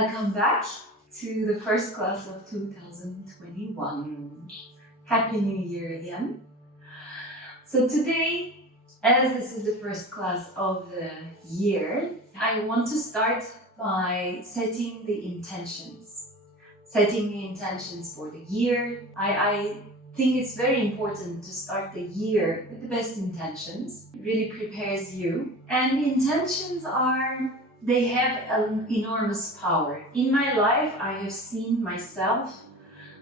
Welcome back to the first class of 2021. Happy New Year again. So today, as this is the first class of the year, I want to start by setting the intentions. Setting the intentions for the year. I think it's very important to start the year with the best intentions. It really prepares you. And the intentions they have an enormous power. In my life, I have seen myself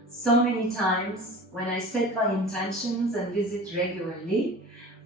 so many times when I set my intentions and visit regularly,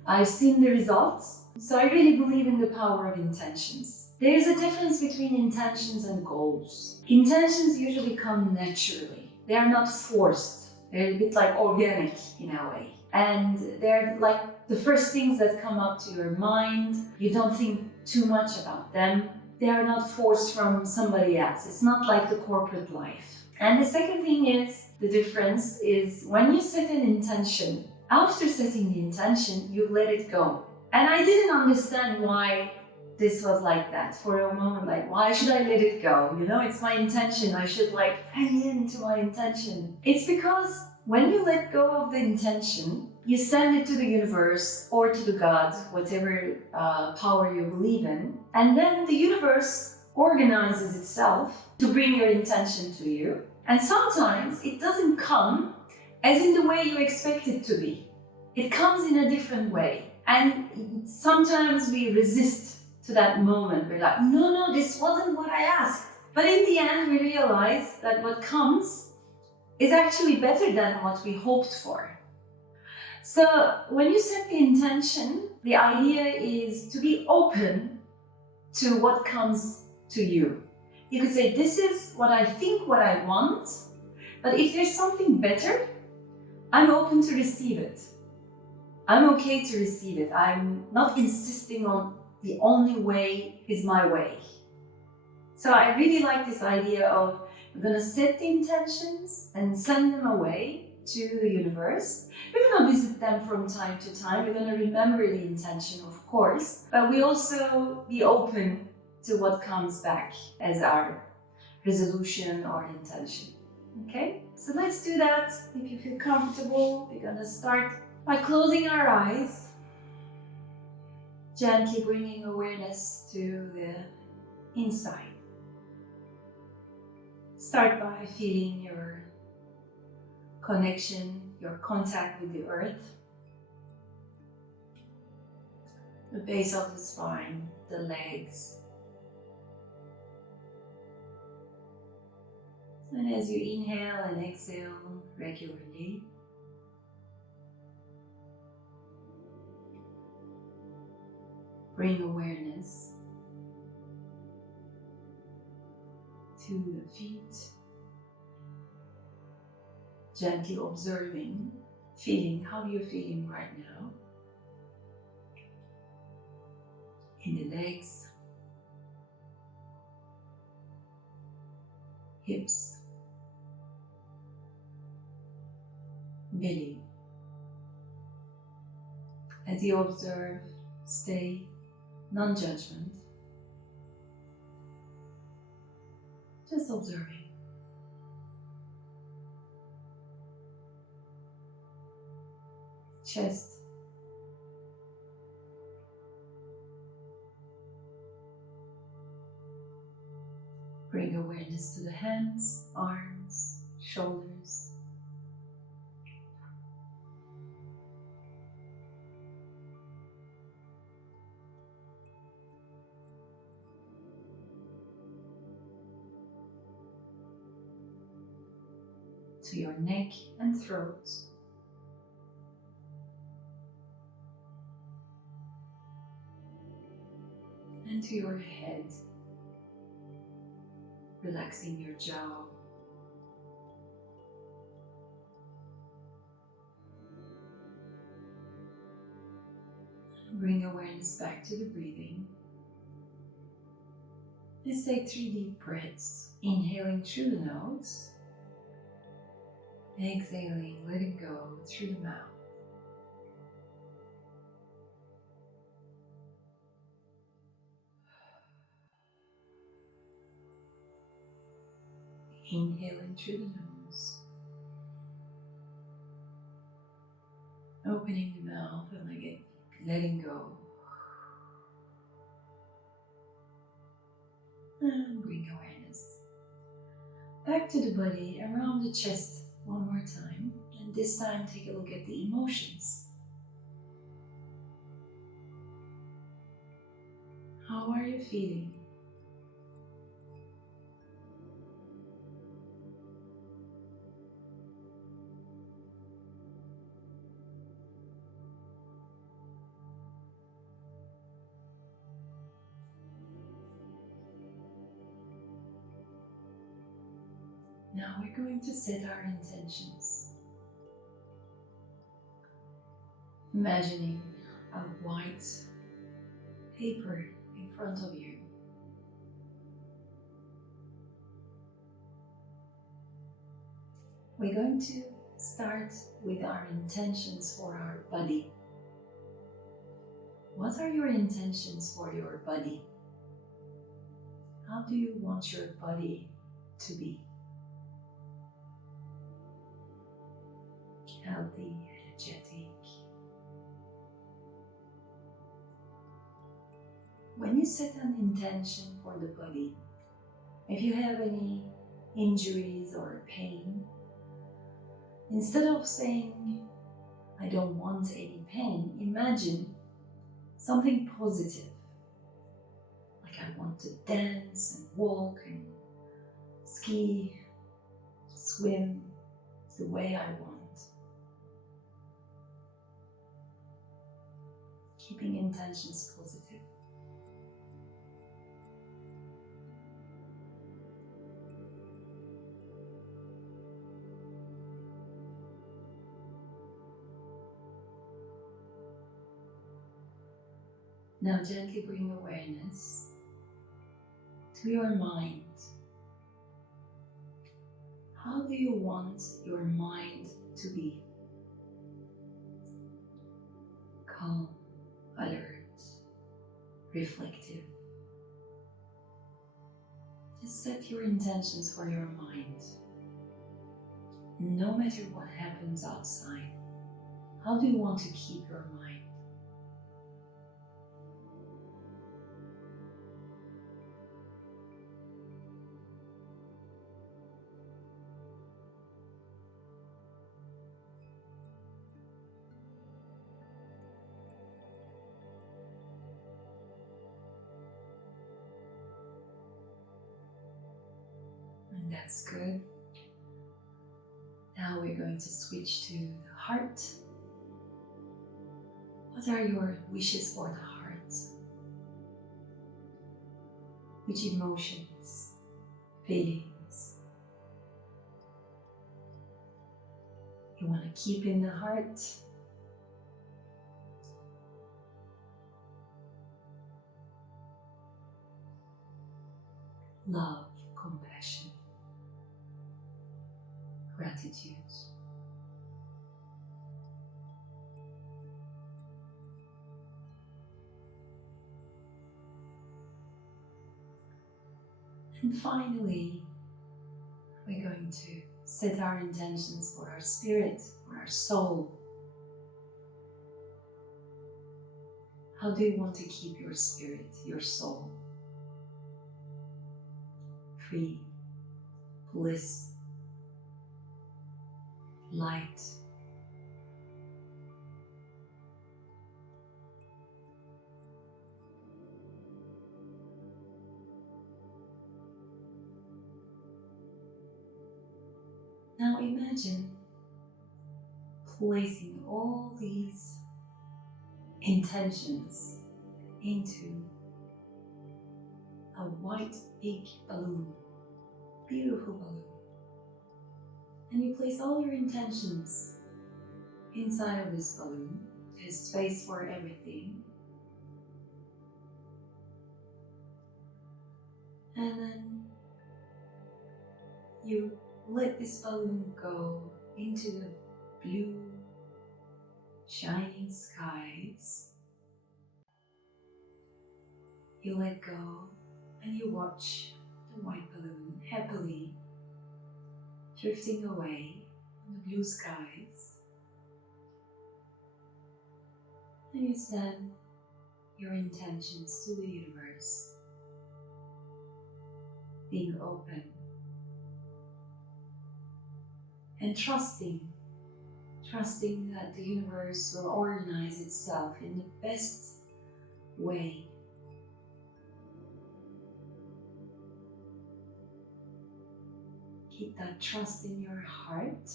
I've seen the results. So I really believe in the power of intentions. There's a difference between intentions and goals. Intentions usually come naturally. They are not forced. They're a bit like organic in a way. And they're like the first things that come up to your mind. You don't think too much about them. They are not forced from somebody else. It's not like the corporate life. And the second thing is, the difference is when you set an intention, after setting the intention, you let it go. And I didn't understand why this was like that for a moment. Like, why should I let it go? You know, it's my intention. I should hang in to my intention. It's because when you let go of the intention, you send it to the universe or to the God, whatever power you believe in, and then the universe organizes itself to bring your intention to you. And sometimes it doesn't come as in the way you expect it to be. It comes in a different way. And sometimes we resist to that moment. We're like, no, this wasn't what I asked. But in the end, we realize that what comes is actually better than what we hoped for. So when you set the intention, the idea is to be open to what comes to you. You could say, this is what I think, what I want, but if there's something better, I'm open to receive it. I'm okay to receive it. I'm not insisting on the only way is my way. So I really like this idea of we're going to set the intentions and send them away to the universe. We're going to visit them from time to time. We're going to remember the intention, of course, but we also be open to what comes back as our resolution or intention. Okay? So let's do that. If you feel comfortable, we're going to start by closing our eyes, gently bringing awareness to the inside. Start by feeling your connection, your contact with the earth, the base of the spine, the legs. And as you inhale and exhale regularly, bring awareness to the feet, gently observing, feeling how you're feeling right now, in the legs, hips, belly. As you observe, stay non-judgment, just observing. Chest, bring awareness to the hands, arms, shoulders. To your neck and throat. And to your head, relaxing your jaw. Bring awareness back to the breathing. Let's take 3 deep breaths, inhaling through the nose, exhaling, letting go through the mouth. Inhaling through the nose, opening the mouth and letting go. And bring awareness back to the body, around the chest one more time. And this time take a look at the emotions. How are you feeling? Now we're going to set our intentions. Imagining a white paper in front of you. We're going to start with our intentions for our body. What are your intentions for your body? How do you want your body to be? Healthy, energetic. When you set an intention for the body, if you have any injuries or pain, instead of saying, I don't want any pain, imagine something positive. Like I want to dance and walk and ski, swim the way I want. Keeping intentions positive. Now gently bring awareness to your mind. How do you want your mind to be? Calm, alert, reflective. Just set your intentions for your mind. No matter what happens outside, how do you want to keep your mind? And that's good. Now we're going to switch to the heart. What are your wishes for the heart? Which emotions, feelings you want to keep in the heart? Love, compassion, gratitude. And finally, we're going to set our intentions for our spirit, for our soul. How do you want to keep your spirit, your soul? Free, bliss, light. Now imagine placing all these intentions into a white big balloon, beautiful balloon. And you place all your intentions inside of this balloon. There's space for everything. And then you let this balloon go into the blue, shining skies. You let go and you watch the white balloon happily drifting away on the blue skies. And you send your intentions to the universe, being open and trusting that the universe will organize itself in the best way. Keep that trust in your heart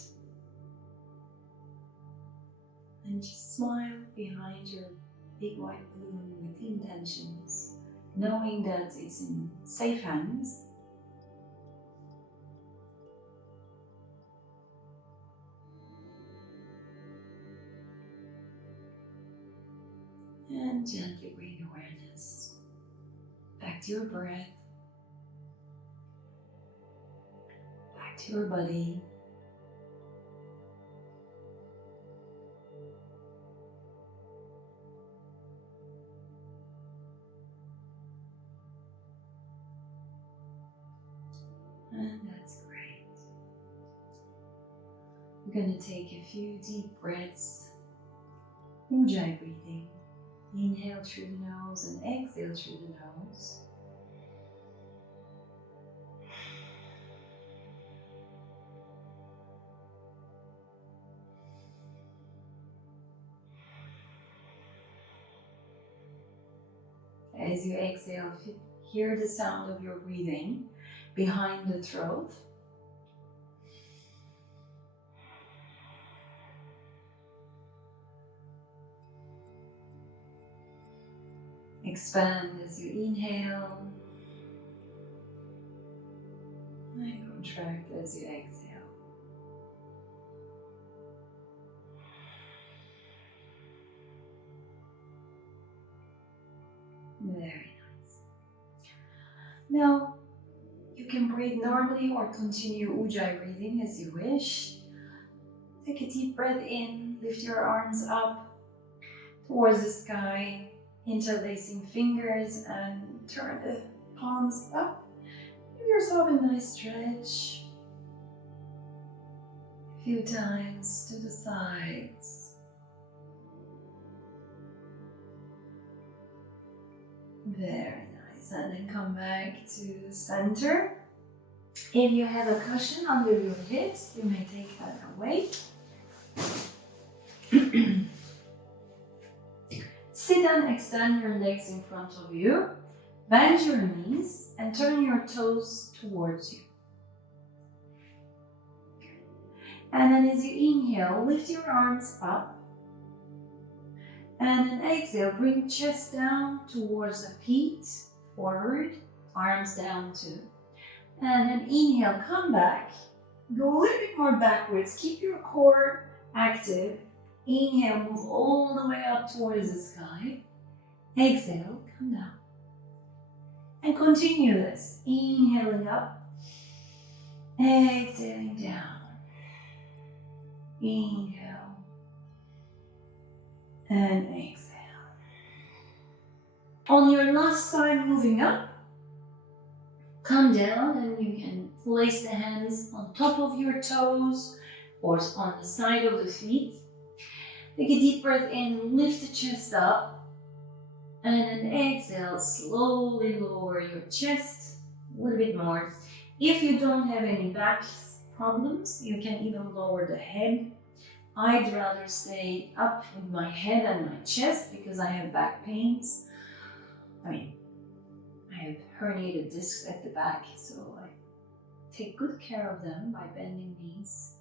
and just smile behind your big white balloon with intentions, knowing that it's in safe hands. And gently bring awareness back to your breath, back to your body. And that's great. We're going to take a few deep breaths, Ujjayi breathing. Inhale through the nose and exhale through the nose. As you exhale, hear the sound of your breathing behind the throat. Expand as you inhale and contract as you exhale. Very nice. Now, you can breathe normally or continue Ujjayi breathing as you wish. Take a deep breath in, lift your arms up towards the sky, interlacing fingers and turn the palms up. Give yourself a nice stretch. A few times to the sides. Very nice. And then come back to center. If you have a cushion under your hips, you may take that away. Sit and extend your legs in front of you. Bend your knees and turn your toes towards you. And then as you inhale, lift your arms up. And then exhale, bring chest down towards the feet, forward, arms down too. And then inhale, come back. Go a little bit more backwards. Keep your core active. Inhale, move all the way up towards the sky. Exhale, come down. And continue this. Inhaling up. Exhaling down. Inhale. And exhale. On your last time moving up, come down and you can place the hands on top of your toes or on the side of the feet. Take a deep breath in, lift the chest up, and then exhale, slowly lower your chest a little bit more. If you don't have any back problems, you can even lower the head. I'd rather stay up with my head and my chest because I have back pains. I have herniated discs at the back, so I take good care of them by bending knees,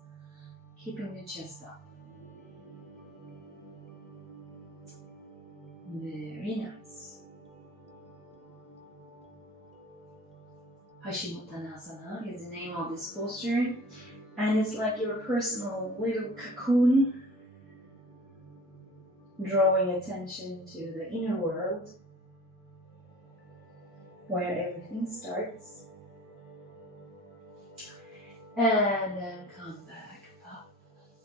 keeping the chest up. Very nice. Paschimottanasana is the name of this posture, and it's like your personal little cocoon, drawing attention to the inner world, where everything starts. And then come back up.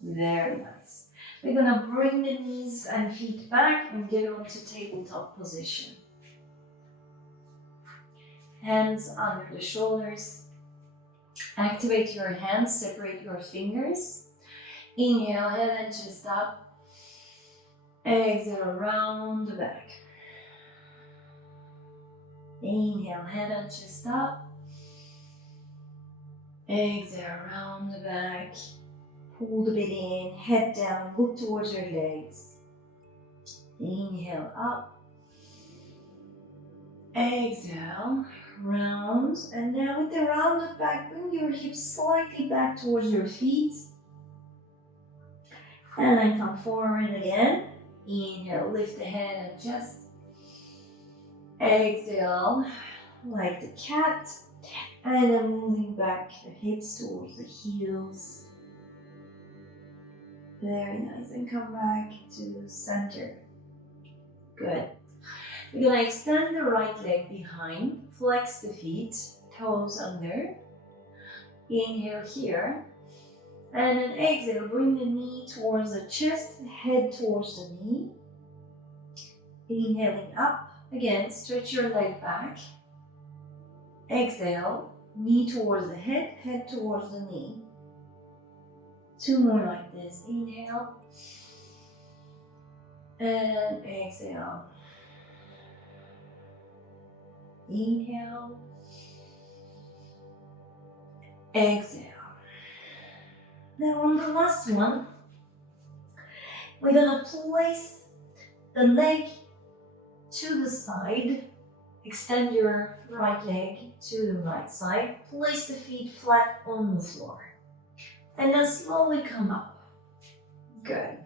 Very nice. We're gonna bring the knees and feet back and get onto tabletop position. Hands under the shoulders Activate your hands, separate your fingers. Inhale, head and chest up. Exhale, round the back. Inhale, head and chest up. Exhale, round the back. Pull the belly in, head down, look towards your legs. Inhale, up. Exhale, round. And now with the rounded back, bring your hips slightly back towards your feet. And then come forward again. Inhale, lift the head and chest. Exhale, like the cat. And then moving back the hips towards the heels. Very nice. And come back to center. Good. We're gonna extend the right leg behind. Flex the feet, toes under. Inhale here. And then exhale, bring the knee towards the chest, head towards the knee. Inhaling up. Again, stretch your leg back. Exhale, knee towards the head, head towards the knee. 2 more like this. Inhale. And exhale. Inhale. Exhale. Now on the last one, we're gonna place the leg to the side. Extend your right leg to the right side. Place the feet flat on the floor. And then slowly come up. Good.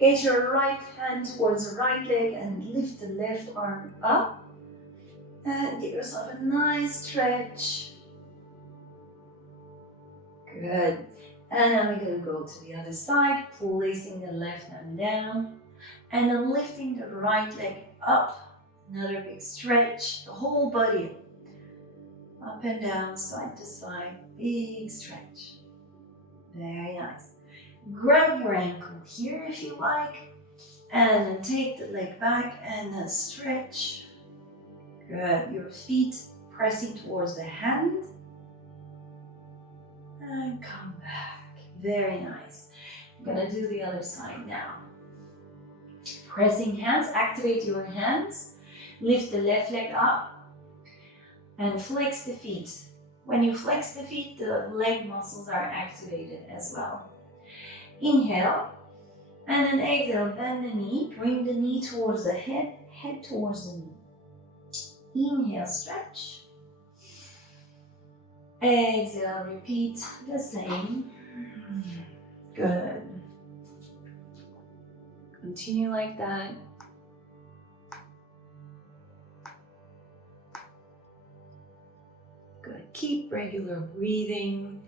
Get your right hand towards the right leg and lift the left arm up. And give yourself a nice stretch. Good. And then we're going to go to the other side, placing the left hand down. And then lifting the right leg up. Another big stretch, the whole body. Up and down, side to side, big stretch. Very nice. Grab your ankle here if you like. And then take the leg back and then stretch. Good. Your feet pressing towards the hand. And come back. Very nice. I'm gonna do the other side now. Pressing hands, activate your hands. Lift the left leg up and flex the feet. When you flex the feet, the leg muscles are activated as well. Inhale, and then exhale, bend the knee, bring the knee towards the head, head towards the knee. Inhale, stretch. Exhale, repeat the same. Good. Continue like that. Good. Keep regular breathing.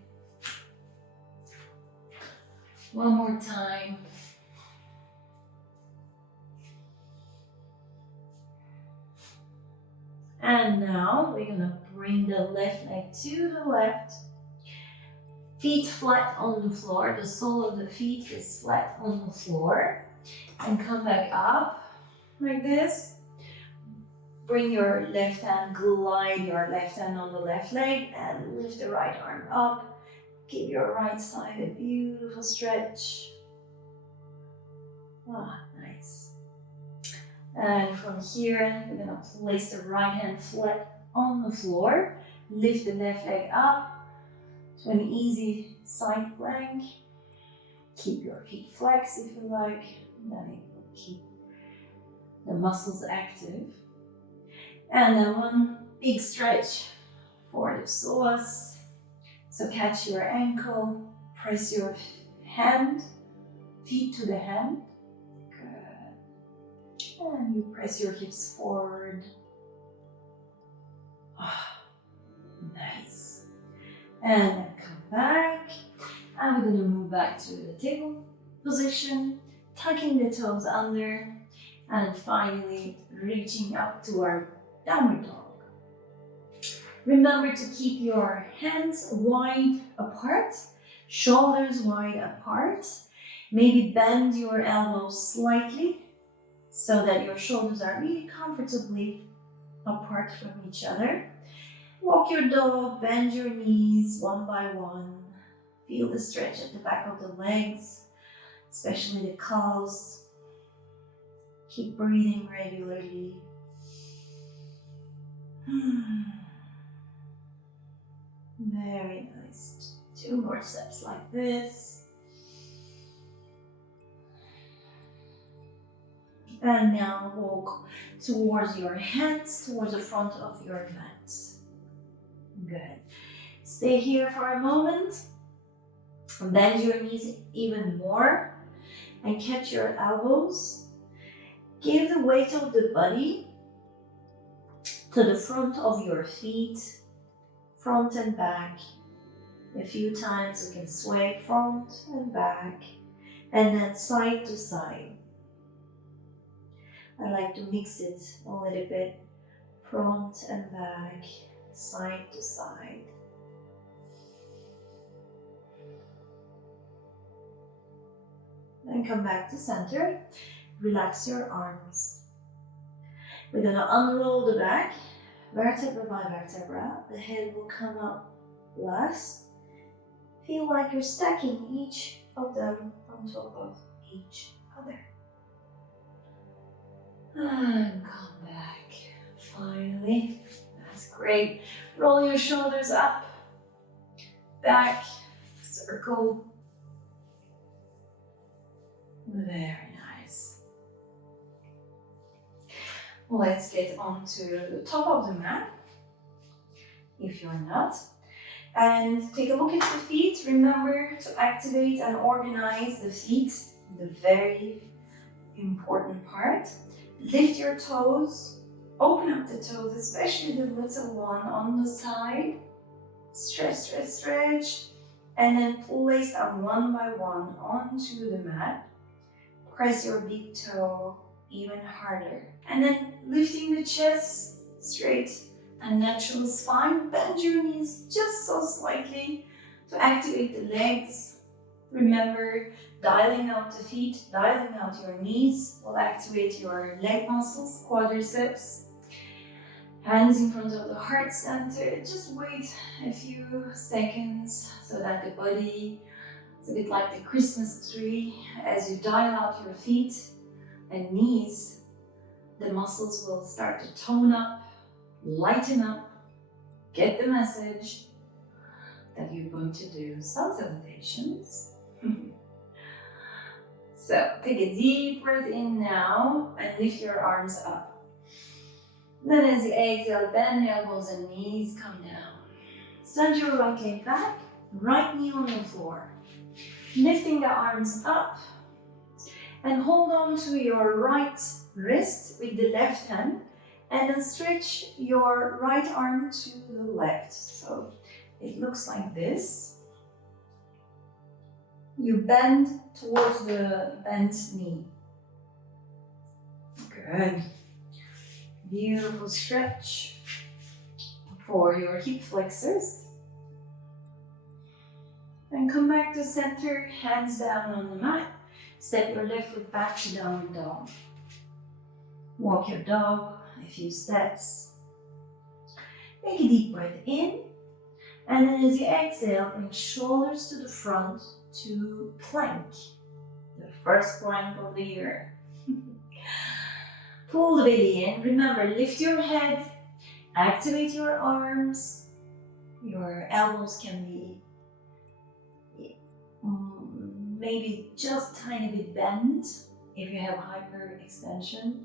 One more time. And now we're gonna bring the left leg to the left. Feet flat on the floor. The sole of the feet is flat on the floor. And come back up like this. Bring your left hand, glide your left hand on the left leg and lift the right arm up. Give your right side a beautiful stretch. Ah, nice. And from here, we're gonna place the right hand flat on the floor. Lift the left leg up to an easy side plank. Keep your feet flexed if you like. Then it will keep the muscles active. And then one big stretch for the psoas. So catch your ankle, press your hand, feet to the hand. Good. And you press your hips forward. Ah, nice. And then come back. And we're going to move back to the table position, tucking the toes under, and finally reaching up to our downward dog. Remember to keep your hands wide apart, shoulders wide apart. Maybe bend your elbows slightly so that your shoulders are really comfortably apart from each other. Walk your dog, bend your knees one by one. Feel the stretch at the back of the legs, especially the calves. Keep breathing regularly. Very nice. 2 more steps like this. And now walk towards your hands, towards the front of your mat. Good. Stay here for a moment. Bend your knees even more and catch your elbows. Give the weight of the body to the front of your feet, front and back. A few times you can sway front and back, and then side to side. I like to mix it a little bit, front and back, side to side. Then come back to center. Relax your arms. We're going to unroll the back, vertebra by vertebra. The head will come up last. Feel like you're stacking each of them on top of each other. And come back. Finally. That's great. Roll your shoulders up, back, circle. Very nice. Let's get onto the top of the mat, if you're not. And take a look at the feet. Remember to activate and organize the feet, the very important part. Lift your toes, open up the toes, especially the little one on the side. Stretch, stretch, stretch. And then place them one by one onto the mat. Press your big toe even harder. And then lifting the chest straight and natural spine. Bend your knees just so slightly to activate the legs. Remember, dialing out the feet, dialing out your knees will activate your leg muscles, quadriceps. Hands in front of the heart center. Just wait a few seconds so that the body, it's a bit like the Christmas tree. As you dial out your feet and knees, the muscles will start to tone up, lighten up, get the message that you're going to do some salutations. So take a deep breath in now and lift your arms up. Then as you exhale, bend elbows and knees, come down. Send your right leg back, right knee on the floor. Lifting the arms up and hold on to your right wrist with the left hand and then stretch your right arm to the left. So it looks like this. You bend towards the bent knee. Good. Beautiful stretch for your hip flexors. And come back to center, hands down on the mat. Step your left foot back to downward dog. Walk your dog a few steps. Take a deep breath in. And then as you exhale, bring shoulders to the front to plank. The first plank of the year. Pull the belly in. Remember, lift your head. Activate your arms. Your elbows can be maybe just a tiny bit bent if you have hyperextension.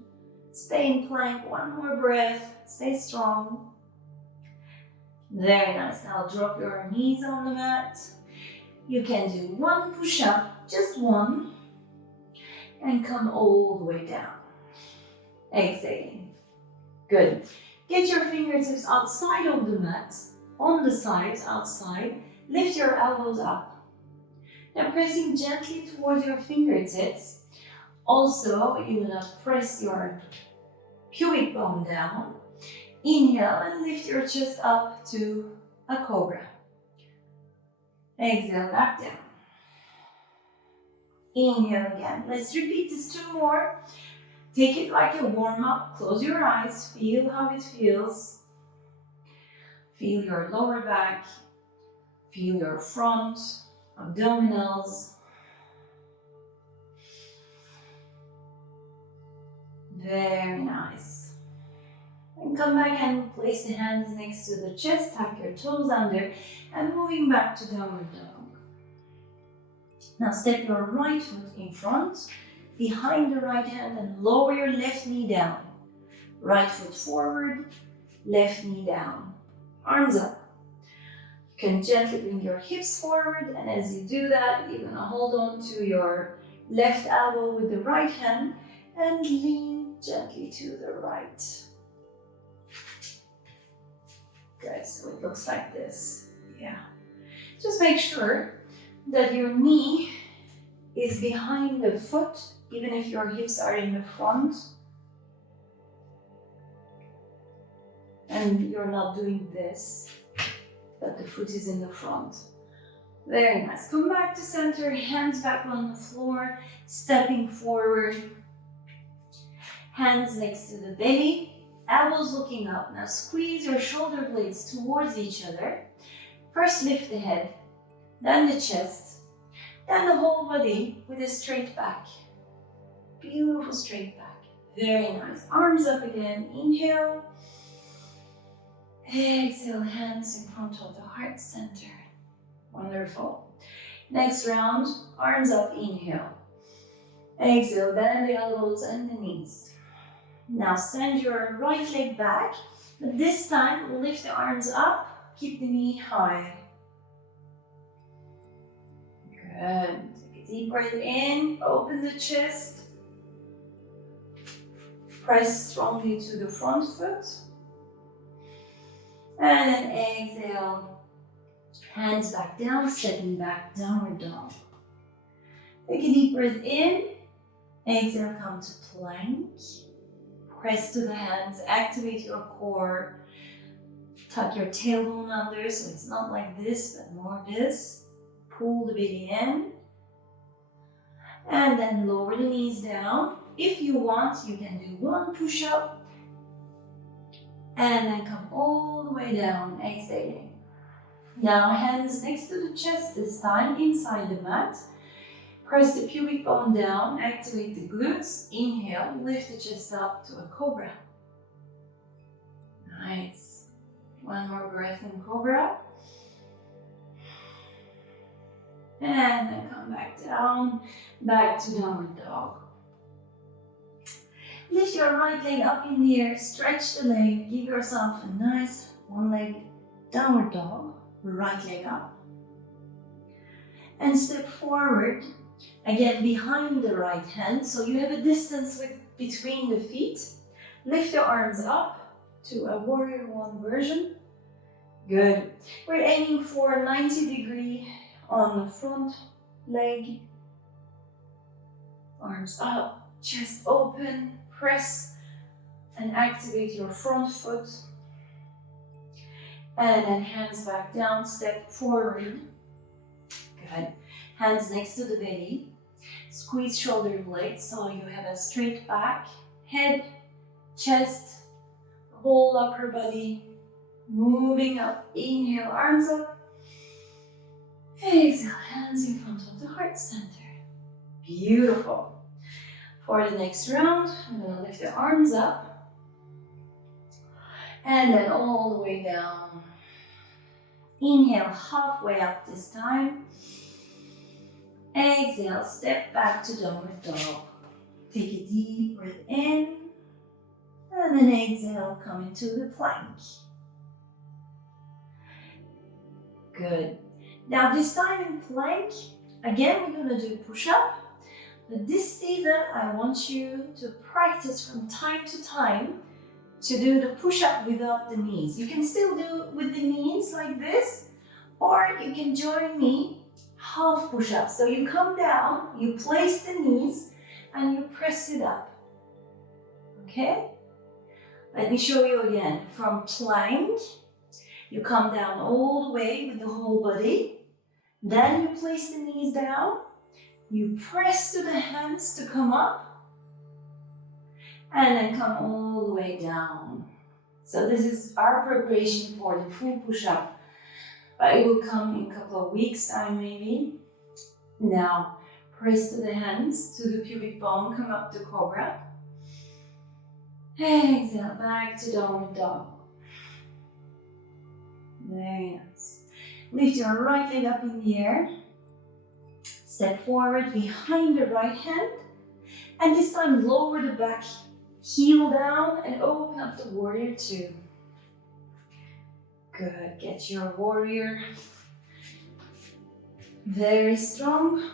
Stay in plank, one more breath, stay strong. Very nice. Now drop your knees on the mat. You can do one push-up, just one, and come all the way down. Exhaling. Good. Get your fingertips outside of the mat, on the sides, outside. Lift your elbows up. Now pressing gently towards your fingertips. Also, you're gonna press your pubic bone down. Inhale and lift your chest up to a cobra. Exhale, back down. Inhale again. Let's repeat this 2 more. Take it like a warm-up. Close your eyes. Feel how it feels. Feel your lower back, feel your front, abdominals. Very nice. And come back and place the hands next to the chest, tuck your toes under, and moving back to downward dog. Now step your right foot in front, behind the right hand, and lower your left knee down. Right foot forward, left knee down. Arms up. You can gently bring your hips forward, and as you do that, you're gonna hold on to your left elbow with the right hand and lean gently to the right. Good, so it looks like this. Yeah. Just make sure that your knee is behind the foot, even if your hips are in the front. And you're not doing this, but the foot is in the front. Very nice. Come back to center, hands back on the floor, stepping forward. Hands next to the belly, elbows looking up. Now squeeze your shoulder blades towards each other. First lift the head, then the chest, then the whole body with a straight back. Beautiful straight back. Very nice. Arms up again. Inhale. Exhale, hands in front of the heart center. Wonderful. Next round, arms up, inhale. Exhale, bend the elbows and the knees. Now send your right leg back, but this time lift the arms up, keep the knee high. Good. Take a deep breath in, open the chest. Press strongly to the front foot. And then exhale, hands back down, stepping back, downward dog. Take a deep breath in, exhale, come to plank. Press to the hands, activate your core. Tuck your tailbone under, so it's not like this, but more this. Pull the belly in. And then lower the knees down. If you want, you can do one push-up. And then come all the way down, exhaling. Now hands next to the chest this time, inside the mat. Press the pubic bone down, activate the glutes. Inhale, lift the chest up to a cobra. Nice. One more breath in cobra. And then come back down, back to downward dog. Lift your right leg up in the air, stretch the leg, give yourself a nice one leg downward dog, right leg up. And step forward, again behind the right hand, so you have a distance between the feet. Lift your arms up to a warrior one version. Good. We're aiming for 90-degree on the front leg. Arms up, chest open. Press and activate your front foot. And then hands back down, step forward. Good. Hands next to the belly. Squeeze shoulder blades so you have a straight back. Head, chest, whole upper body. Moving up. Inhale, arms up. Exhale, hands in front of the heart center. Beautiful. For the next round, I'm going to lift the arms up and then all the way down. Inhale, halfway up this time. Exhale, step back to downward dog. Take a deep breath in and then exhale, come into the plank. Good. Now this time in plank, again we're going to do push-up. But this season, I want you to practice from time to time to do the push-up without the knees. You can still do it with the knees like this, or you can join me half push-up. So you come down, you place the knees, and you press it up. Okay? Let me show you again. From plank, you come down all the way with the whole body. Then you place the knees down. You press to the hands to come up and then come all the way down. So this is our preparation for the full push-up, but it will come in a couple of weeks time maybe. Now, press to the hands, to the pubic bone, come up to cobra. Exhale, back to downward dog. Very nice. Lift your right leg up in the air. Step forward behind the right hand. And this time lower the back, heel down and open up the warrior two. Good, get your warrior very strong.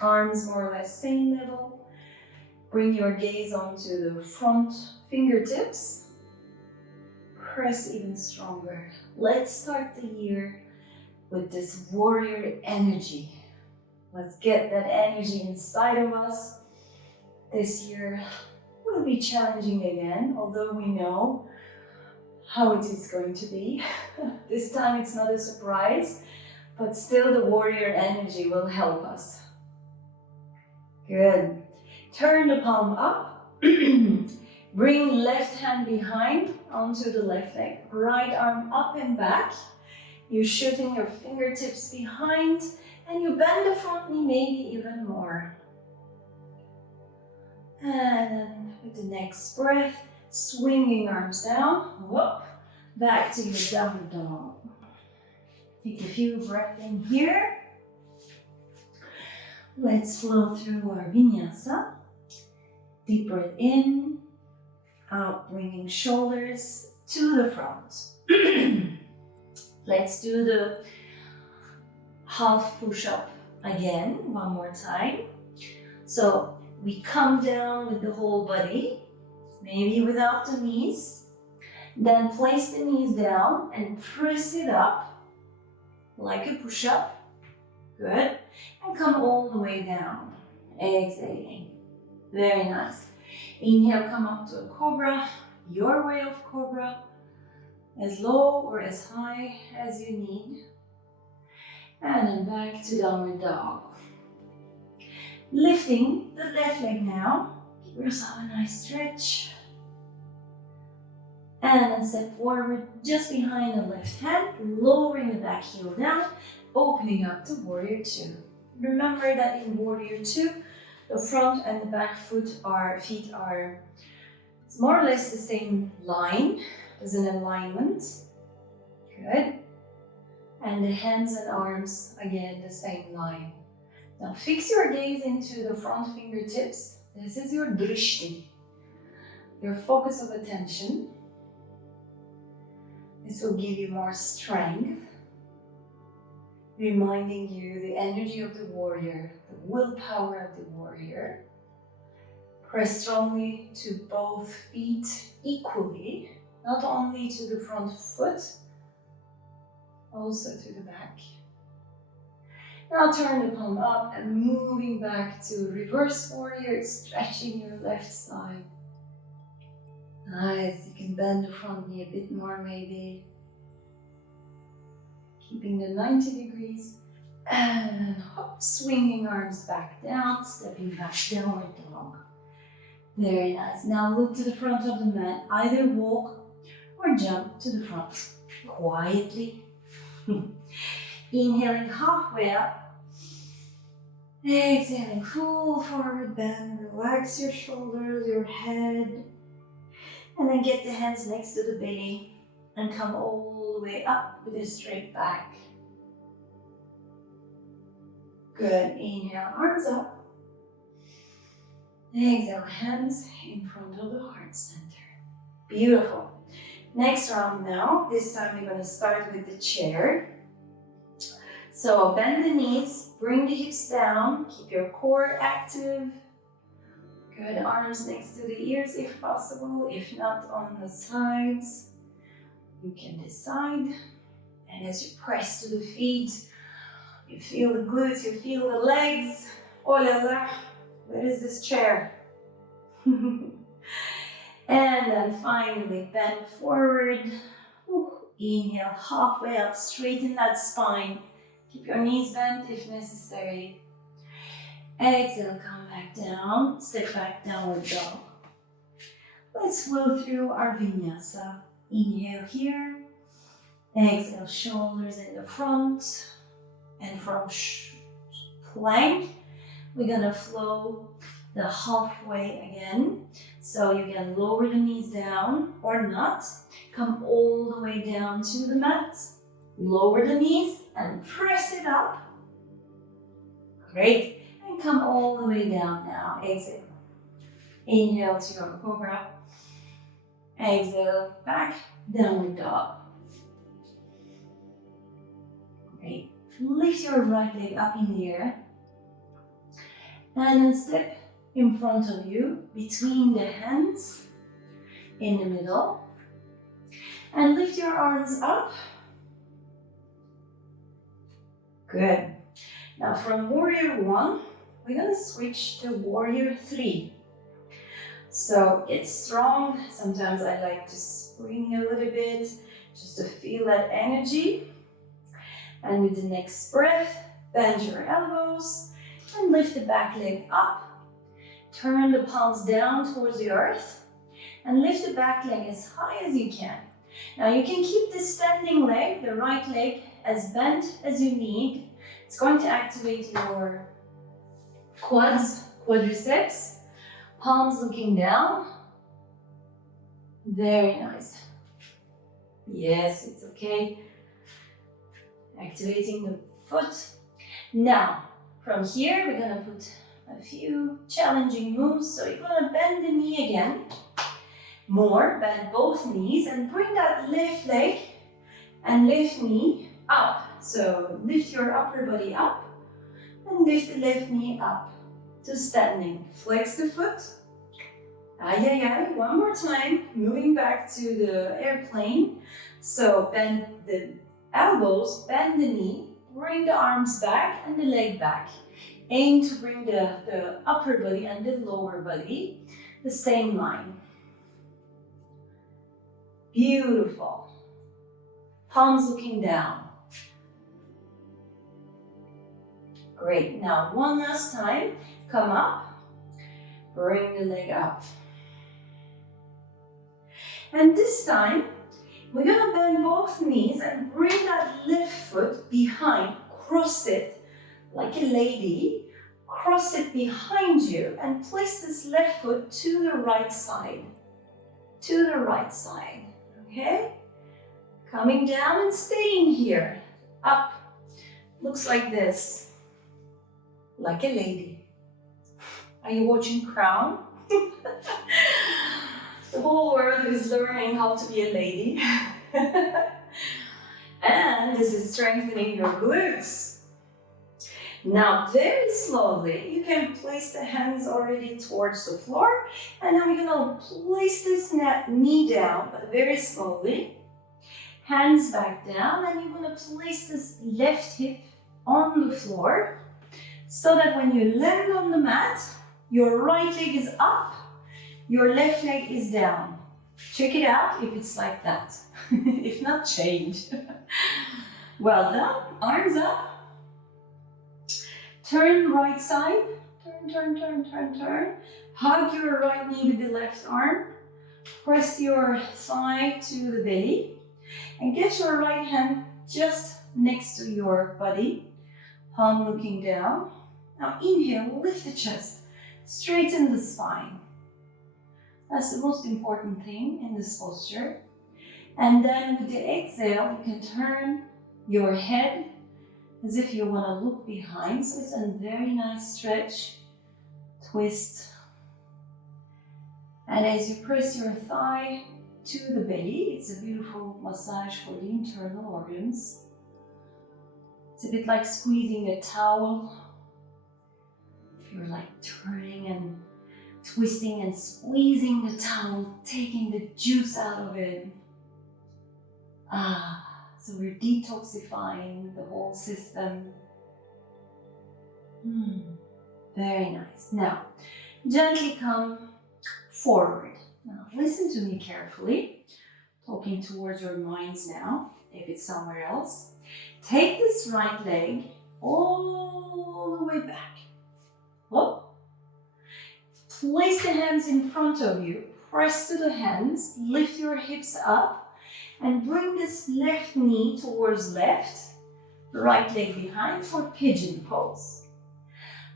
Arms more or less same level. Bring your gaze onto the front fingertips. Press even stronger. Let's start the year with this warrior energy. Let's get that energy inside of us. This year will be challenging again, although we know how it is going to be. This time it's not a surprise, but still the warrior energy will help us. Good. Turn the palm up. Bring left hand behind onto the left leg. Right arm up and back. You're shooting your fingertips behind and you bend the front knee maybe even more. And with the next breath, swinging arms down, whoop, back to your downward dog. Take a few breaths in here. Let's flow through our vinyasa. Deep breath in, out, bringing shoulders to the front. Let's do the half push-up again, one more time. So we come down with the whole body, maybe without the knees. Then place the knees down and press it up like a push-up. Good. And come all the way down. Exhaling. Very nice. Inhale, come up to a cobra, your way of cobra, as low or as high as you need. And then back to downward dog. Lifting the left leg now. Give yourself a nice stretch. And then step forward just behind the left hand, lowering the back heel down, opening up to warrior two. Remember that in warrior two, the front and the back feet are it's more or less the same line. There's an alignment. Good. And the hands and arms, again, the same line. Now fix your gaze into the front fingertips. This is your drishti, your focus of attention. This will give you more strength, reminding you the energy of the warrior, the willpower of the warrior. Press strongly to both feet equally, not only to the front foot, also to the back. Now turn the palm up and moving back to reverse warrior, stretching your left side. Nice, you can bend the front knee a bit more maybe. Keeping the 90 degrees. And hop, swinging arms back down, stepping back, downward dog. Very nice. Now look to the front of the mat. Either walk or jump to the front. Quietly. Inhaling halfway up. Exhaling full forward bend. Relax your shoulders, your head. And then get the hands next to the belly and come all the way up with a straight back. Good. Inhale, arms up. Exhale, hands in front of the heart center. Beautiful. Next round now. This time we're going to start with the chair. So bend the knees, bring the hips down, keep your core active. Good, arms next to the ears if possible, if not on the sides. You can decide. And as you press to the feet, you feel the glutes, you feel the legs. Oh la la, where is this chair? And then finally bend forward. Inhale, halfway up, straighten that spine. Keep your knees bent if necessary. Exhale, come back down, step back, downward dog. Let's flow through our vinyasa. Inhale here. Exhale, shoulders in the front. And from plank, we're gonna flow the halfway again. So you can lower the knees down or not. Come all the way down to the mat. Lower the knees and press it up. Great. And come all the way down now. Exhale. Inhale to your cobra. Exhale, back, downward dog. Great. Lift your right leg up in the air. And then step in front of you, between the hands, in the middle. And lift your arms up. Good. Now from warrior 1, we're gonna switch to warrior 3. So get strong. Sometimes I like to spring a little bit, just to feel that energy. And with the next breath, bend your elbows and lift the back leg up. Turn the palms down towards the earth and lift the back leg as high as you can. Now you can keep the standing leg, the right leg, as bent as you need. It's going to activate your quads, quadriceps, palms looking down. Very nice. Yes, it's okay. Activating the foot. Now, from here, we're gonna put a few challenging moves. So you're gonna bend the knee again. More, bend both knees and bring that left leg and left knee up. So lift your upper body up and lift the left knee up to standing. Flex the foot. Ay, ay, ay. One more time, moving back to the airplane. So bend the elbows, bend the knee, bring the arms back and the leg back. Aim to bring the upper body and the lower body the same line. Beautiful. Palms looking down. Great. Now one last time. Come up. Bring the leg up. And this time, we're gonna bend both knees and bring that left foot behind. Cross it like a lady. Cross it behind you and place this left foot to the right side. To the right side. Okay? Coming down and staying here. Up. Looks like this. Like a lady. Are you watching Crown? The whole world is learning how to be a lady. And this is strengthening your glutes. Now, very slowly, you can place the hands already towards the floor. And now we're gonna place this knee down, but very slowly. Hands back down, and you're gonna place this left hip on the floor so that when you land on the mat, your right leg is up, your left leg is down. Check it out if it's like that. If not, change. Well done. Arms up. Turn right side. Turn, turn, turn, turn, turn. Hug your right knee with the left arm. Press your thigh to the belly. And get your right hand just next to your body. Palm looking down. Now inhale, lift the chest. Straighten the spine. That's the most important thing in this posture. And then with the exhale, you can turn your head as if you want to look behind. So it's a very nice stretch, twist. And as you press your thigh to the belly, it's a beautiful massage for the internal organs. It's a bit like squeezing a towel. If you're like turning and twisting and squeezing the towel, taking the juice out of it. So we're detoxifying the whole system. Very nice. Now, gently come forward. Now, listen to me carefully. Talking towards your minds now, if it's somewhere else. Take this right leg all the way back. Up. Place the hands in front of you. press to the hands, lift your hips up, and bring this left knee towards left, right leg behind for pigeon pose.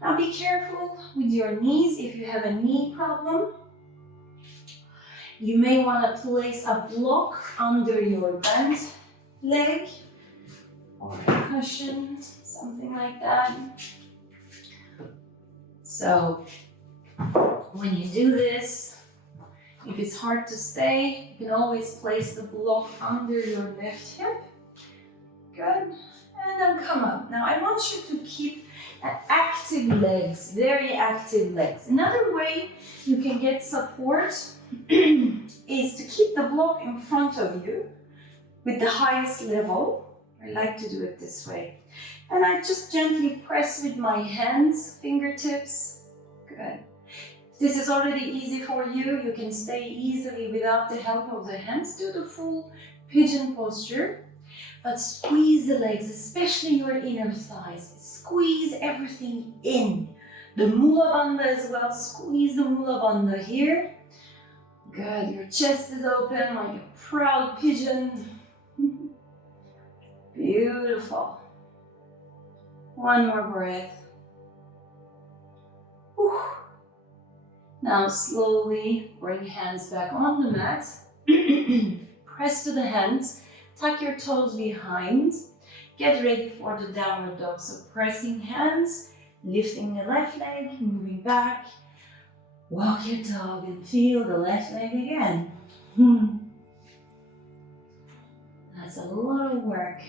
Now be careful with your knees if you have a knee problem. You may want to place a block under your bent leg or a cushion, something like that. So when you do this, if it's hard to stay, you can always place the block under your left hip. Good. And then come up. Now I want you to keep active legs, very active legs. Another way you can get support is to keep the block in front of you with the highest level. I like to do it this way. And I just gently press with my hands, fingertips. Good. If this is already easy for you, you can stay easily without the help of the hands. Do the full pigeon posture. But squeeze the legs, especially your inner thighs. Squeeze everything in. The Mula Bandha as well. Squeeze the Mula Bandha here. Good. Your chest is open like a proud pigeon. Beautiful. One more breath. Whew. Now slowly bring hands back on the mat. Press to the hands. Tuck your toes behind. Get ready for the downward dog. So pressing hands, lifting the left leg, moving back. Walk your dog and feel the left leg again. That's a lot of work.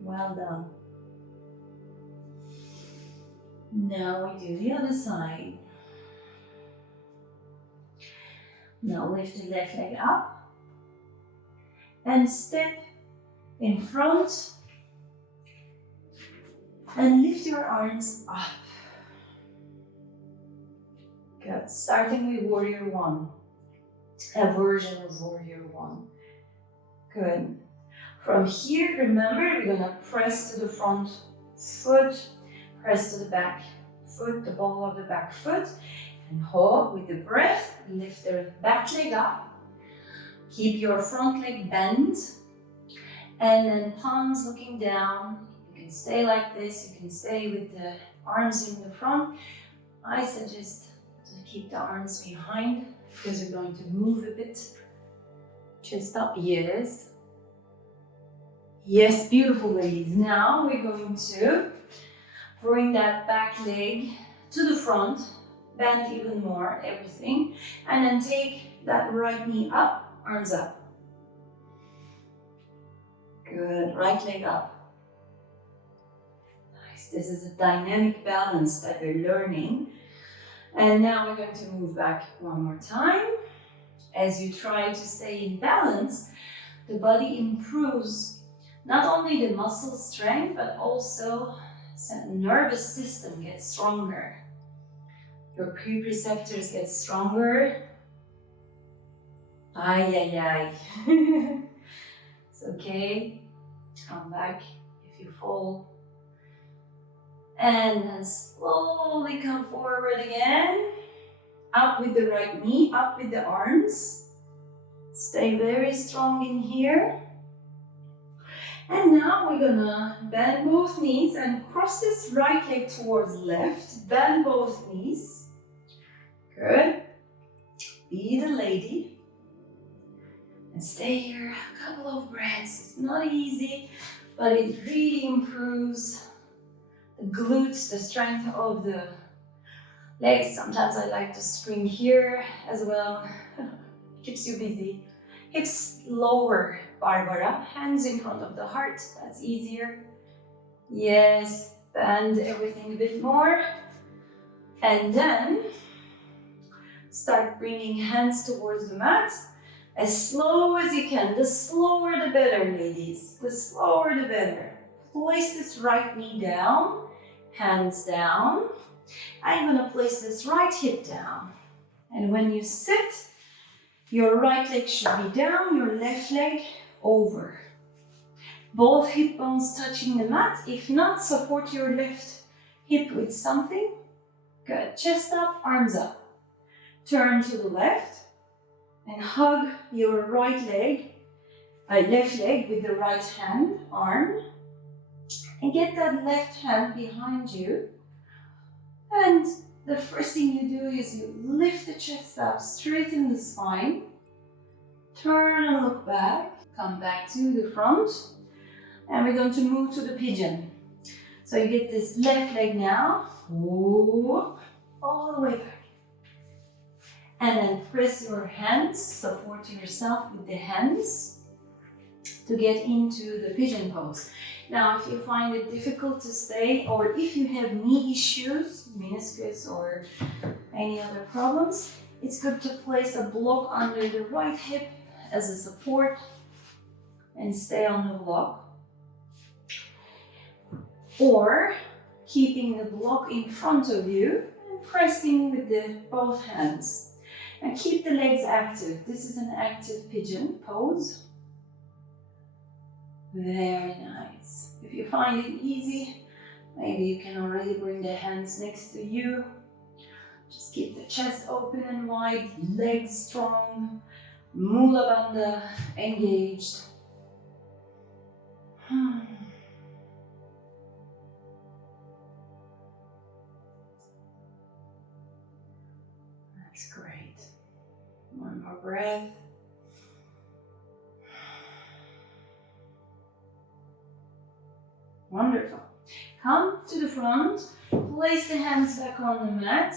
Well done. Now we do the other side. Now lift the left leg up and step in front and lift your arms up. Good. Starting with warrior one, a version of warrior one. Good. From here, remember, we're gonna press to the front foot, press to the back foot, the ball of the back foot, and hold with the breath. Lift the back leg up. Keep your front leg bent. And then palms looking down. You can stay like this. You can stay with the arms in the front. I suggest to keep the arms behind because we're going to move a bit. Chest up, yes. Yes, beautiful ladies. Now we're going to bring that back leg to the front, bend even more, everything. And then take that right knee up, arms up. Good, right leg up. Nice, this is a dynamic balance that we're learning. And now we're going to move back one more time. As you try to stay in balance, the body improves not only the muscle strength, but also the nervous system gets stronger. Your proprioceptors get stronger. Ay, ay, ay. It's okay. Come back if you fall. And then slowly come forward again. Up with the right knee, up with the arms. Stay very strong in here. And now we're gonna bend both knees and cross this right leg towards left. Bend both knees. Good. Be the lady. And stay here a couple of breaths. It's not easy, but it really improves the glutes, the strength of the legs. Sometimes I like to spring here as well. Keeps you busy. Hips lower, Barbara. Hands in front of the heart. That's easier. Yes, bend everything a bit more. And then start bringing hands towards the mat. As slow as you can. The slower the better, ladies. The slower the better. Place this right knee down, hands down. I'm gonna place this right hip down. And when you sit, your right leg should be down, your left leg over. Both hip bones touching the mat. If not, support your left hip with something. Good. Chest up, arms up. Turn to the left. and hug your right leg, left leg with the right hand, arm, and get that left hand behind you. And the first thing you do is you lift the chest up, straighten the spine, turn and look back, come back to the front, and we're going to move to the pigeon. So you get this left leg now, whoop, all the way back. And then press your hands, support yourself with the hands to get into the pigeon pose. Now, if you find it difficult to stay, or if you have knee issues, meniscus or any other problems, it's good to place a block under the right hip as a support and stay on the block. Or keeping the block in front of you and pressing with both hands. And keep the legs active. This is an active pigeon pose. Very nice. If you find it easy, maybe you can already bring the hands next to you. Just keep the chest open and wide, legs strong, mula bandha engaged. That's great. One more breath. Wonderful. Come to the front, place the hands back on the mat,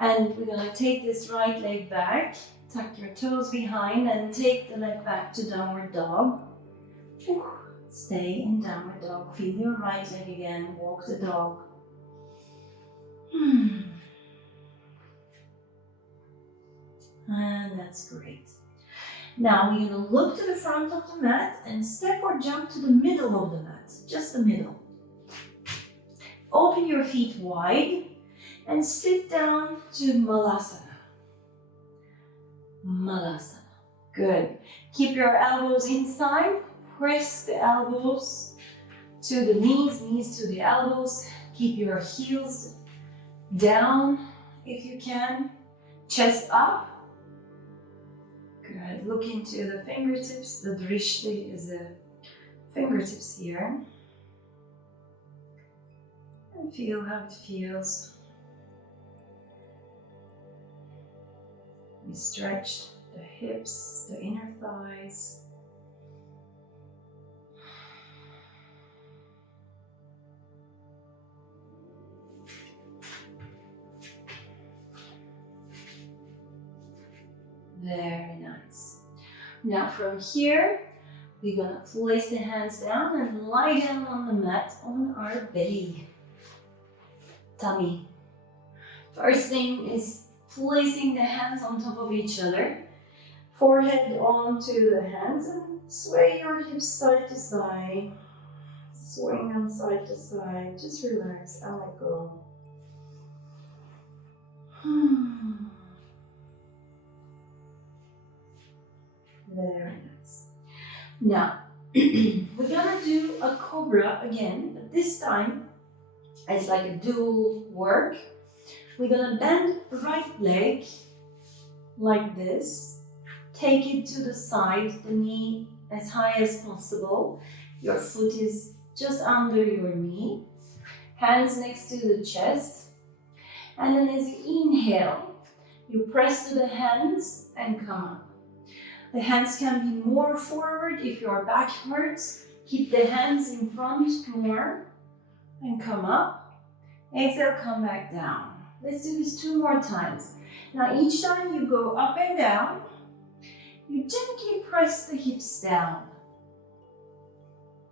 and we're gonna take this right leg back, tuck your toes behind, and take the leg back to downward dog. Stay in downward dog. Feel your right leg again, walk the dog. And that's great. Now we're going to look to the front of the mat and step or jump to the middle of the mat, just the middle. Open your feet wide and sit down to Malasana. Malasana. Good. Keep your elbows inside. Press the elbows to the knees, knees to the elbows. Keep your heels down if you can. Chest up. Good. Look into the fingertips. The drishti is the fingertips here. And feel how it feels. We stretched the hips, the inner thighs. Very nice. Now from here, we're gonna place the hands down and lie down on the mat on our belly. Tummy. First thing is placing the hands on top of each other. Forehead onto the hands and sway your hips side to side. Swing them side to side. Just relax and let go. Very nice. Now, we're gonna do a cobra again, but this time it's like a dual work. We're gonna bend the right leg like this. Take it to the side, the knee as high as possible. Your foot is just under your knee. Hands next to the chest. And then as you inhale, you press to the hands and come up. The hands can be more forward if your back hurts. Keep the hands in front more and come up. Exhale, come back down. Let's do this 2 more times. Now each time you go up and down, you gently press the hips down.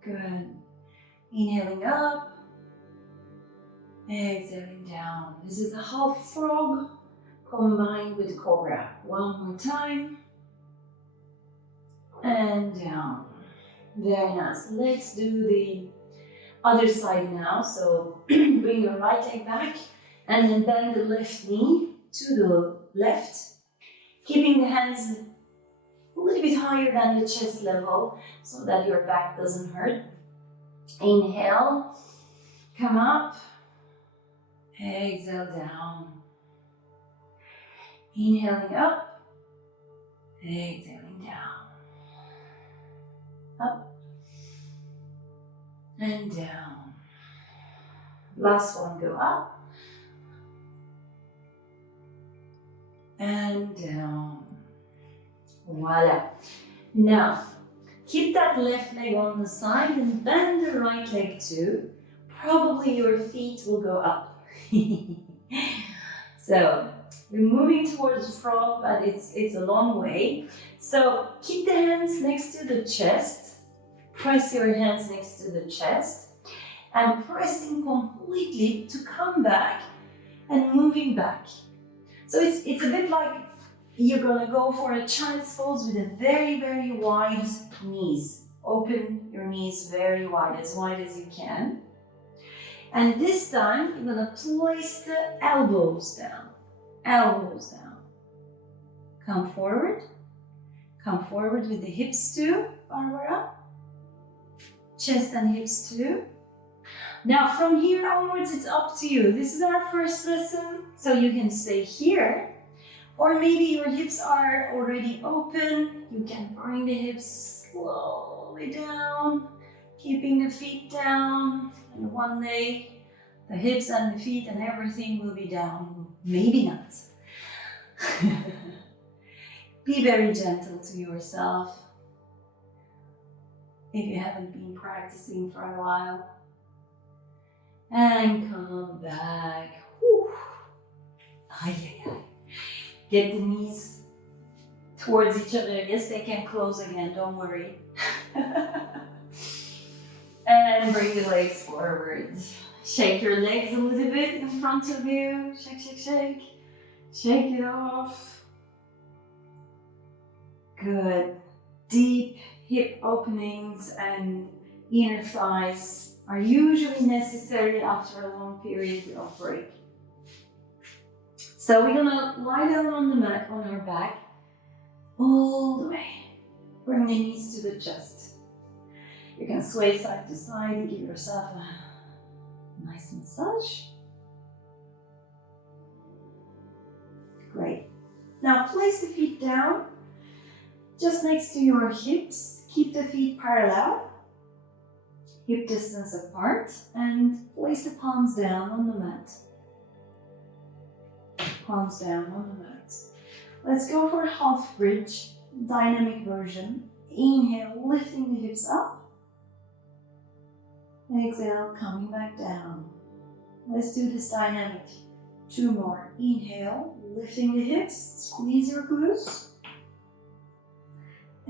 Good. Inhaling up, exhaling down. This is a half frog combined with cobra. 1 more time. And down. Very nice. Let's do the other side now. So bring your right leg back and then bend the left knee to the left. Keeping the hands a little bit higher than the chest level so that your back doesn't hurt. Inhale, come up. Exhale down. Inhaling up. Exhaling down. Up and down. Last one, go up and down. Voila. Now, keep that left leg on the side and bend the right leg too. Probably your feet will go up. So, we're moving towards frog, but it's a long way. So, keep the hands next to the chest. Press your hands next to the chest. And pressing completely to come back and moving back. So, it's a bit like you're gonna go for a child's pose with a very, very wide knees. Open your knees very wide as you can. And this time, you're gonna place the elbows down. Elbows down. Come forward with the hips too, Barbara. Chest and hips too. Now from here onwards, it's up to you. This is our first lesson, so you can stay here. Or maybe your hips are already open. You can bring the hips slowly down, keeping the feet down. And one day, the hips and the feet and everything will be down. Maybe not. Be very gentle to yourself if you haven't been practicing for a while. And come back. Whew. Ay, ay, ay. Get the knees towards each other. Yes, they can close again, don't worry. And bring the legs forward. Shake your legs a little bit in front of you. Shake, shake, shake. Shake it off. Good. Deep hip openings and inner thighs are usually necessary after a long period of break. So we're gonna lie down on the mat on our back all the way. Bring the knees to the chest. You can sway side to side and give yourself a nice massage. Great. Now place the feet down just next to your hips. Keep the feet parallel, hip distance apart, and place the palms down on the mat. Palms down on the mat. Let's go for half bridge, dynamic version. Inhale, lifting the hips up. Exhale, coming back down. Let's do this dynamic. 2 more. Inhale, lifting the hips, squeeze your glutes.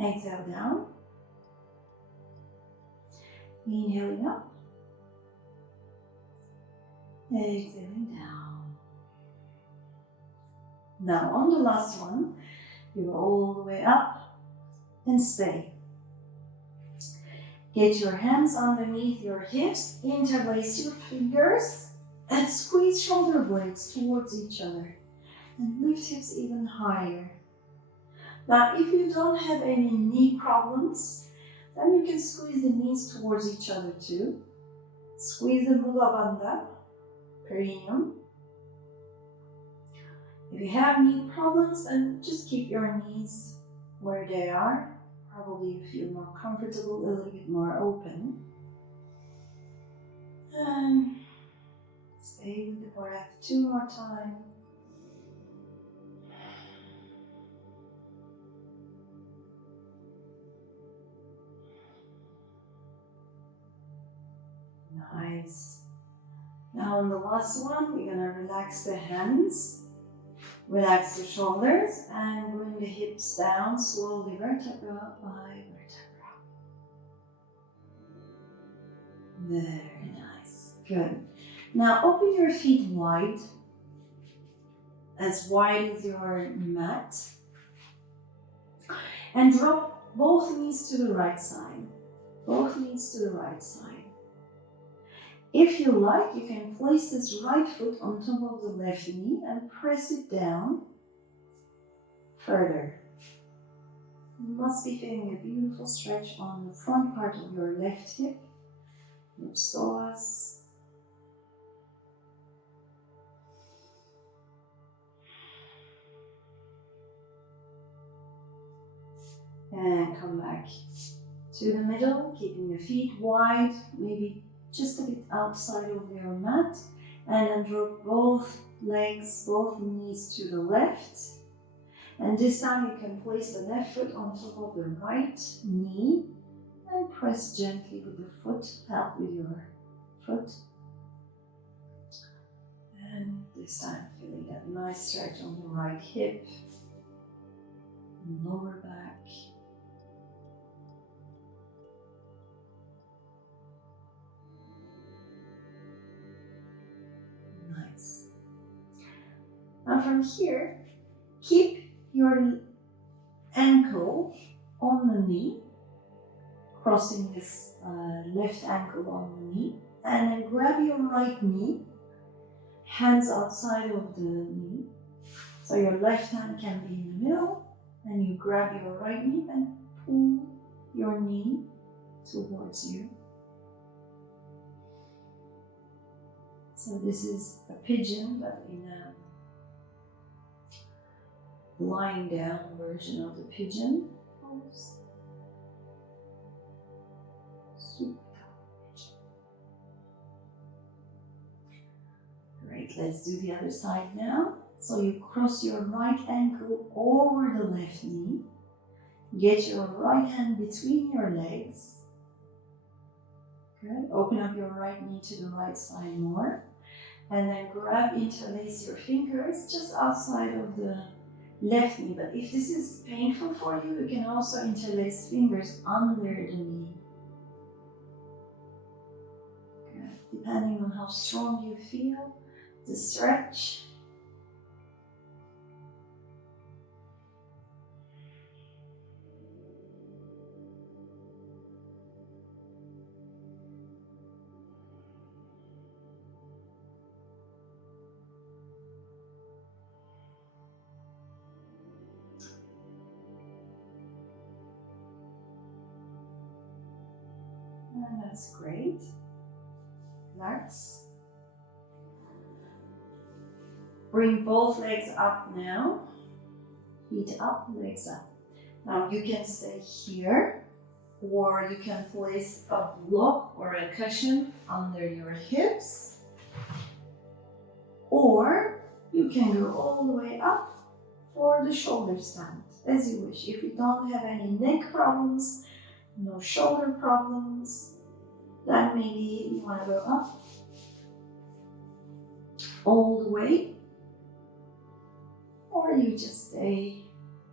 Exhale down. Inhaling up. Exhaling down. Now on the last one, you go all the way up and stay. Get your hands underneath your hips, interlace your fingers and squeeze shoulder blades towards each other and lift hips even higher. Now if you don't have any knee problems, then you can squeeze the knees towards each other too. Squeeze the Mula Bandha, perineum. If you have knee problems, then just keep your knees where they are. Probably you feel more comfortable, a little bit more open. And stay with the breath 2 more times. Nice. Now on the last one, we're gonna relax the hands. Relax the shoulders and bring the hips down slowly, vertebra by vertebra. Very nice. Good. Now open your feet wide as your mat. And drop both knees to the right side. Both knees to the right side. If you like, you can place this right foot on top of the left knee and press it down further. You must be feeling a beautiful stretch on the front part of your left hip, your psoas. back to the middle, keeping the feet wide, maybe just a bit outside of your mat. And then drop both legs, both knees to the left. And this time you can place the left foot on top of the right knee and press gently with the foot, help with your foot. And this time feeling that nice stretch on the right hip, lower back. Nice. Now from here, keep your ankle on the knee, crossing this left ankle on the knee, and then grab your right knee, hands outside of the knee. So your left hand can be in the middle, and you grab your right knee and pull your knee towards you. So this is a pigeon, but in a lying down version of the pigeon pose. Great, let's do the other side now. So you cross your right ankle over the left knee. Get your right hand between your legs. Good, open up your right knee to the right side more. And then interlace your fingers just outside of the left knee. But if this is painful for you, you can also interlace fingers under the knee. Good. Depending on how strong you feel, the stretch. And that's great. Relax. Bring both legs up now. Feet up, legs up. Now you can stay here, or you can place a block or a cushion under your hips, or you can go all the way up for the shoulder stand, as you wish. If you don't have any neck problems, no shoulder problems, then maybe you want to go up all the way, or you just stay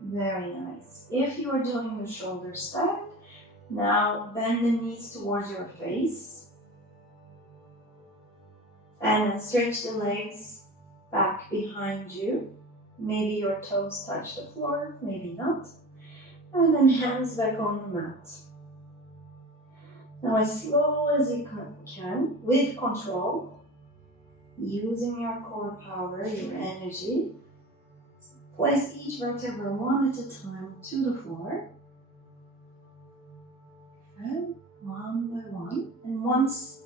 very nice. If you are doing the shoulder stand, now bend the knees towards your face and then stretch the legs back behind you. Maybe your toes touch the floor, maybe not. And then hands back on the mat. Now as slow as you can, with control, using your core power, your energy, place each vertebra one at a time to the floor. Okay, one by one. And once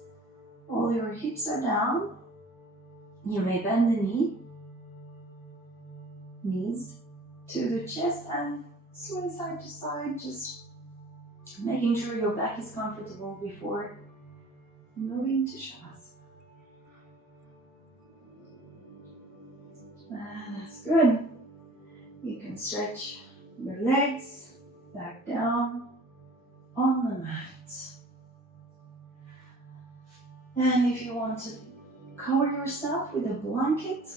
all your hips are down, you may bend the knees to the chest and swing side to side, just making sure your back is comfortable before moving to Shavasana. That's good. You can stretch your legs back down on the mat. And if you want to cover yourself with a blanket,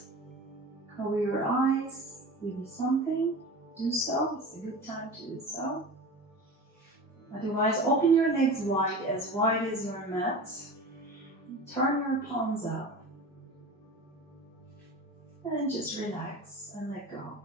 cover your eyes with something, do so. It's a good time to do so. Otherwise, open your legs wide as your mat. Turn your palms up. And just relax and let go.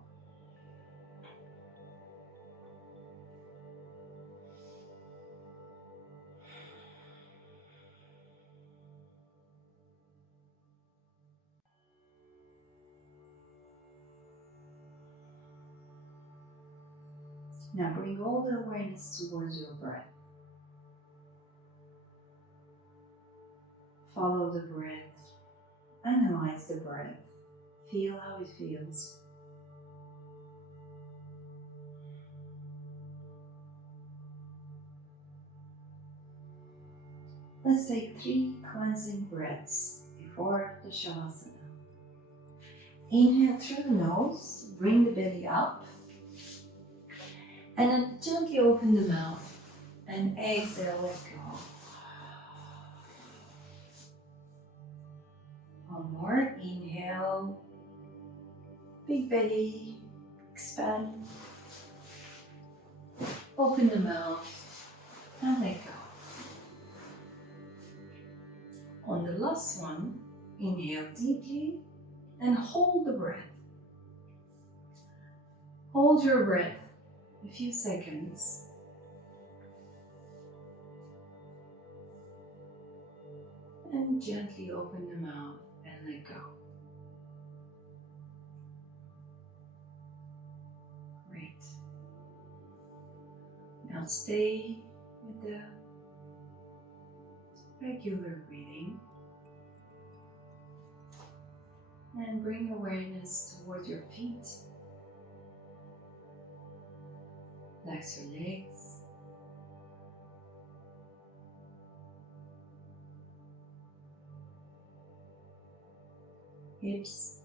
Now bring all the awareness towards your breath. Follow the breath. Analyze the breath. Feel how it feels. Let's take 3 cleansing breaths before the Shavasana. Inhale through the nose, bring the belly up, and then gently open the mouth and exhale, let go. One more, inhale, big belly, expand, open the mouth and let go. On the last one, inhale deeply and hold the breath. Hold your breath a few seconds. And gently open the mouth and let go. Great. Now stay with the regular breathing and bring awareness towards your feet. Relax your legs. Hips.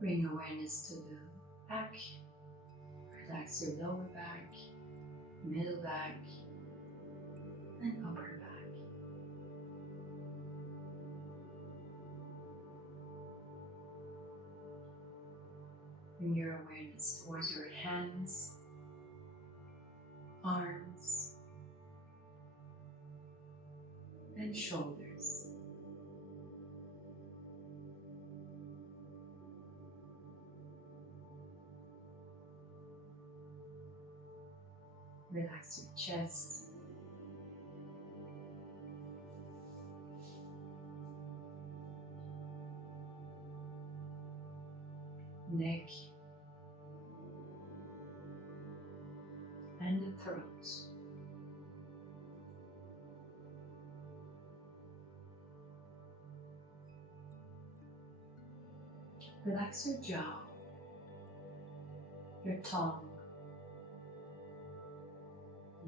Bring awareness to the back. Relax your lower back, middle back, and upper back. Bring your awareness towards your hands, arms, and shoulders. Relax your chest. Neck and the throat. Relax your jaw, your tongue,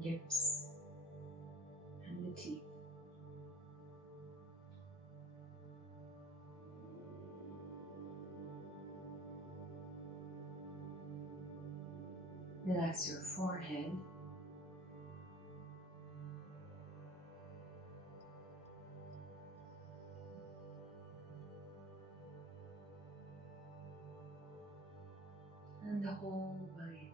lips, and the teeth. Relax your forehead, and the whole body.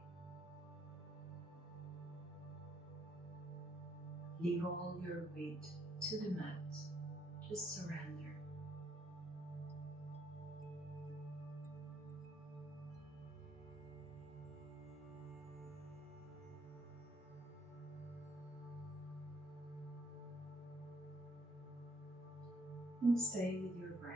Leave all your weight to the mat. Just surrender. And stay with your breath.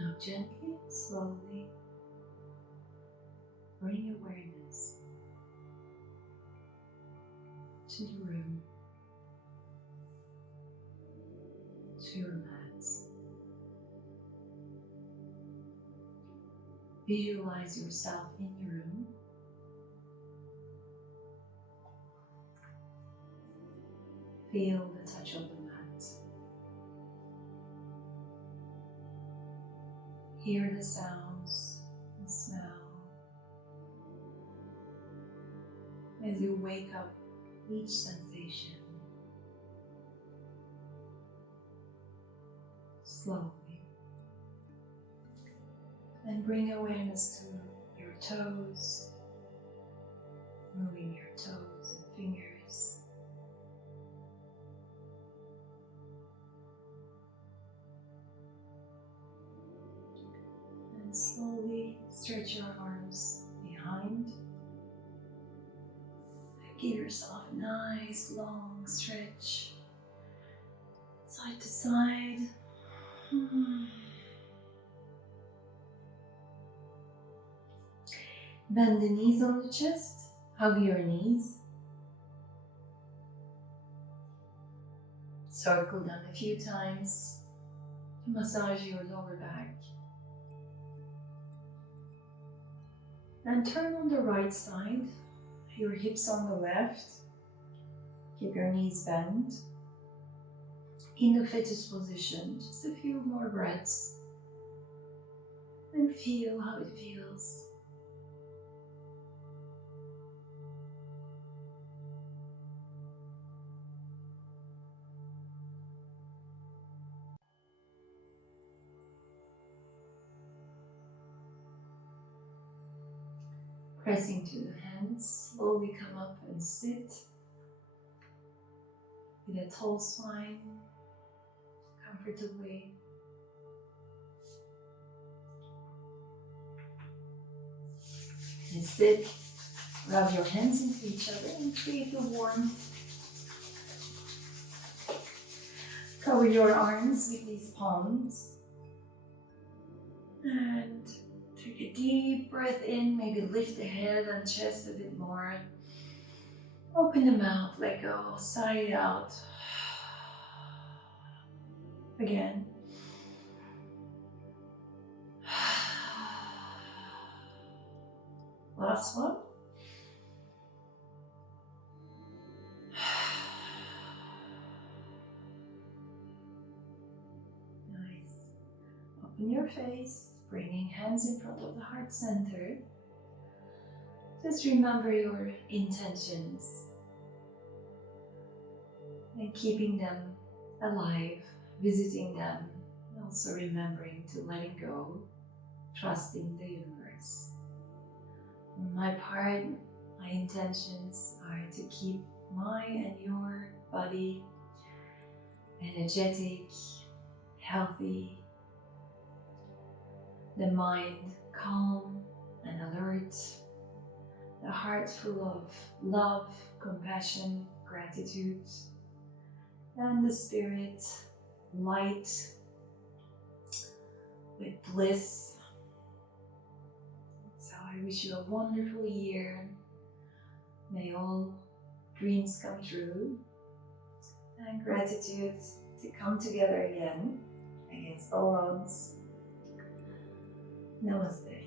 Now gently, slowly, bring awareness to the room, to your mat. Visualize yourself in your room. Feel the touch of the mat. Hear the sounds, the smell. As you wake up each sensation, slowly. And bring awareness to your toes, moving your toes and fingers. And slowly stretch your arms behind. Give yourself a nice long stretch, side to side. Bend the knees on the chest, hug your knees. Circle them a few times to massage your lower back. And turn on the right side, your hips on the left. Keep your knees bent. In the fetus position, just a few more breaths. And feel how it feels. Pressing to the hands, slowly come up and sit with a tall spine, comfortably. And sit, rub your hands into each other and create the warmth. Cover your arms with these palms. And take a deep breath in, maybe lift the head and chest a bit more. Open the mouth, let go, sigh out. Again. Last one. Nice. Open your face, bringing hands in front of the heart center. Just remember your intentions and keeping them alive, visiting them, and also remembering to let it go, trusting the universe. On my part, my intentions are to keep my and your body energetic, healthy, the mind calm and alert, the heart full of love, compassion, gratitude, and the spirit light with bliss. So I wish you a wonderful year. May all dreams come true, and gratitude to come together again against all odds. Namaste.